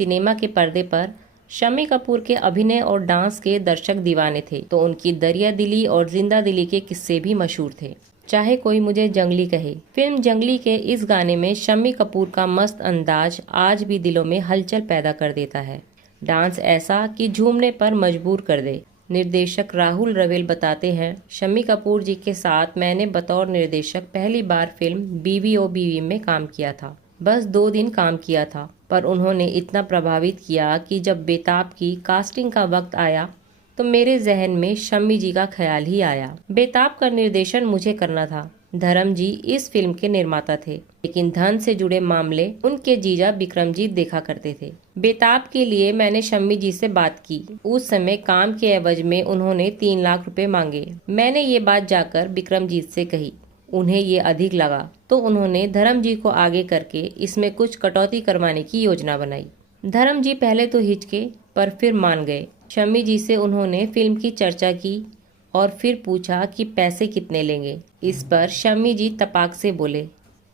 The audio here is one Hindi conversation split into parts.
सिनेमा के पर्दे पर शम्मी कपूर के अभिनय और डांस के दर्शक दीवाने थे तो उनकी दरिया दिली और जिंदा दिली के किस्से भी मशहूर थे। चाहे कोई मुझे जंगली कहे, फिल्म जंगली के इस गाने में शम्मी कपूर का मस्त अंदाज आज भी दिलों में हलचल पैदा कर देता है। डांस ऐसा कि झूमने पर मजबूर कर दे। निर्देशक राहुल रवेल बताते हैं, शम्मी कपूर जी के साथ मैंने बतौर निर्देशक पहली बार फिल्म बीवी ओ बीवी में काम किया था। बस 2 दिन काम किया था, पर उन्होंने इतना प्रभावित किया कि जब बेताब की कास्टिंग का वक्त आया तो मेरे जहन में शम्मी जी का ख्याल ही आया। बेताब का निर्देशन मुझे करना था। धर्म जी इस फिल्म के निर्माता थे, लेकिन धन से जुड़े मामले उनके जीजा बिक्रमजीत देखा करते थे। बेताब के लिए मैंने शम्मी जी से बात की। उस समय काम के एवज में उन्होंने 3 लाख रुपए मांगे। मैंने ये बात जाकर बिक्रमजीत से कही। उन्हें ये अधिक लगा तो उन्होंने धर्म जी को आगे करके इसमें कुछ कटौती करवाने की योजना बनाई। धर्म जी पहले तो हिचके, पर फिर मान गए। शम्मी जी से उन्होंने फिल्म की चर्चा की और फिर पूछा कि पैसे कितने लेंगे। इस पर शम्मी जी तपाक से बोले,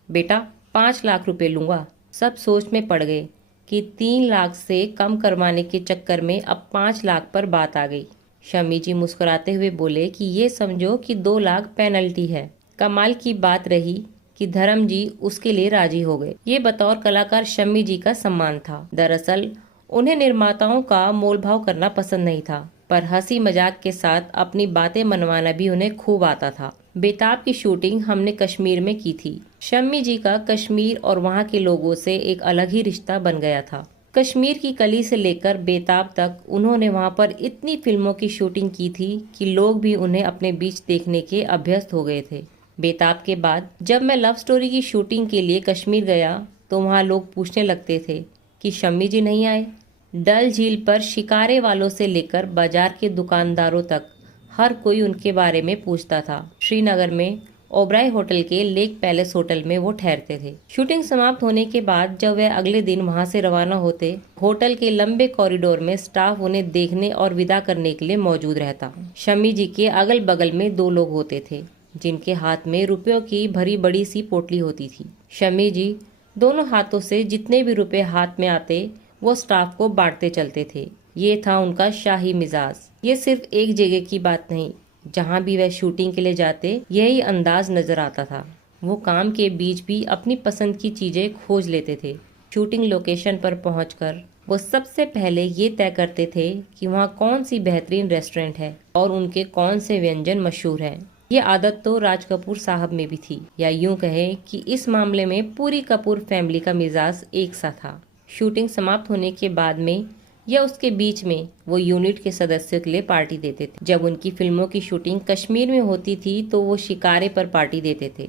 बेटा 5 लाख रुपए लूंगा। सब सोच में पड़ गए कि 3 लाख से कम करवाने के चक्कर में अब 5 लाख पर बात आ गई। शम्मी जी मुस्कुराते हुए बोले कि ये समझो कि 2 लाख पेनल्टी है। कमाल की बात रही कि धर्म जी उसके लिए राजी हो गए। ये बतौर कलाकार शम्मी जी का सम्मान था। दरअसल उन्हें निर्माताओं का मोलभाव करना पसंद नहीं था, पर हंसी मजाक के साथ अपनी बातें मनवाना भी उन्हें खूब आता था। बेताब की शूटिंग हमने कश्मीर में की थी। शम्मी जी का कश्मीर और वहाँ के लोगों से एक अलग ही रिश्ता बन गया था। कश्मीर की कली से लेकर बेताब तक उन्होंने वहाँ पर इतनी फिल्मों की शूटिंग की थी कि लोग भी उन्हें अपने बीच देखने के अभ्यस्त हो गए थे। बेताब के बाद जब मैं लव स्टोरी की शूटिंग के लिए कश्मीर गया तो वहाँ लोग पूछने लगते थे कि शम्मी जी नहीं आए। डल झील पर शिकारे वालों से लेकर बाजार के दुकानदारों तक हर कोई उनके बारे में पूछता था। श्रीनगर में ओबराय होटल के लेक पैलेस होटल में वो ठहरते थे। शूटिंग समाप्त होने के बाद जब वह अगले दिन वहां से रवाना होते, होटल के लंबे कॉरिडोर में स्टाफ उन्हें देखने और विदा करने के लिए मौजूद रहता। शम्मी जी के अगल बगल में 2 लोग होते थे जिनके हाथ में रुपयों की भरी बड़ी सी पोटली होती थी। शम्मी जी दोनों हाथों से जितने भी रुपए हाथ में आते वो स्टाफ को बांटते चलते थे। ये था उनका शाही मिजाज। ये सिर्फ एक जगह की बात नहीं, जहाँ भी वह शूटिंग के लिए जाते यही अंदाज नजर आता था। वो काम के बीच भी अपनी पसंद की चीजें खोज लेते थे। शूटिंग लोकेशन पर पहुंचकर वो सबसे पहले ये तय करते थे कि वहाँ कौन सी बेहतरीन रेस्टोरेंट है और उनके कौन से व्यंजन मशहूर हैं। ये आदत तो राज कपूर साहब में भी थी, या यूं कहें कि इस मामले में पूरी कपूर फैमिली का मिजाज एक सा था। शूटिंग समाप्त होने के बाद में या उसके बीच में वो यूनिट के सदस्यों के लिए पार्टी देते थे। जब उनकी फिल्मों की शूटिंग कश्मीर में होती थी तो वो शिकारे पर पार्टी देते थे।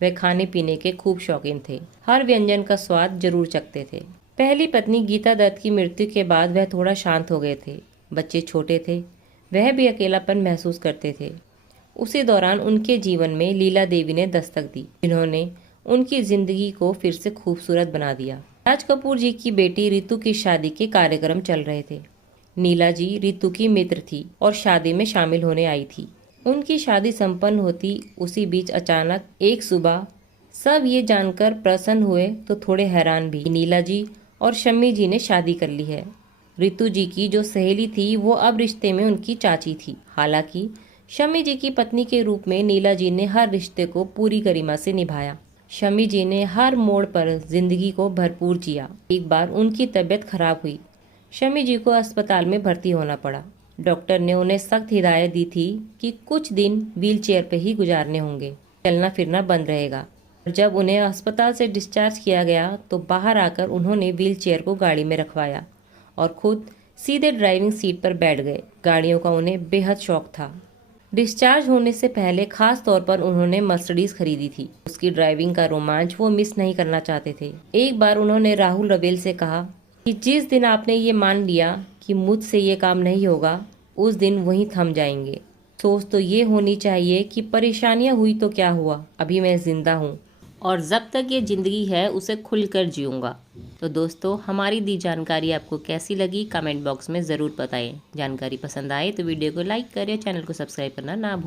वह खाने पीने के खूब शौकीन थे, हर व्यंजन का स्वाद जरूर चखते थे। पहली पत्नी गीता दत्त की मृत्यु के बाद वह थोड़ा शांत हो गए थे। बच्चे छोटे थे, वह भी अकेलापन महसूस करते थे। उसी दौरान उनके जीवन में लीला देवी ने दस्तक दी, जिन्होंने उनकी जिंदगी को फिर से खूबसूरत बना दिया। राज कपूर जी की बेटी रितु की शादी के कार्यक्रम चल रहे थे। नीला जी रितु की मित्र थी और शादी में शामिल होने आई थी। उनकी शादी संपन्न होती उसी बीच अचानक एक सुबह सब ये जानकर प्रसन्न हुए तो थोड़े हैरान भी। नीला जी और शम्मी जी ने शादी कर ली है। रितु जी की जो सहेली थी वो अब रिश्ते में उनकी चाची थी। हालांकि शम्मी जी की पत्नी के रूप में नीला जी ने हर रिश्ते को पूरी गरिमा से निभाया। शम्मी जी ने हर मोड़ पर जिंदगी को भरपूर जिया। एक बार उनकी तबीयत खराब हुई। शम्मी जी को अस्पताल में भर्ती होना पड़ा। डॉक्टर ने उन्हें सख्त हिदायत दी थी कि कुछ दिन व्हील चेयर पर ही गुजारने होंगे, चलना फिरना बंद रहेगा। जब उन्हें अस्पताल से डिस्चार्ज किया गया तो बाहर आकर उन्होंने व्हील चेयर को गाड़ी में रखवाया और खुद सीधे ड्राइविंग सीट पर बैठ गए। गाड़ियों का उन्हें बेहद शौक था। डिस्चार्ज होने से पहले खास तौर पर उन्होंने मर्सिडीज खरीदी थी। उसकी ड्राइविंग का रोमांच वो मिस नहीं करना चाहते थे। एक बार उन्होंने राहुल रवेल से कहा कि जिस दिन आपने ये मान लिया कि मुझसे ये काम नहीं होगा, उस दिन वहीं थम जाएंगे। सोच तो ये होनी चाहिए कि परेशानियां हुई तो क्या हुआ, अभी मैं जिंदा हूँ और जब तक ये ज़िंदगी है उसे खुलकर जीऊँगा। तो दोस्तों, हमारी दी जानकारी आपको कैसी लगी कमेंट बॉक्स में ज़रूर बताएं। जानकारी पसंद आए तो वीडियो को लाइक करें, चैनल को सब्सक्राइब करना ना भूलें।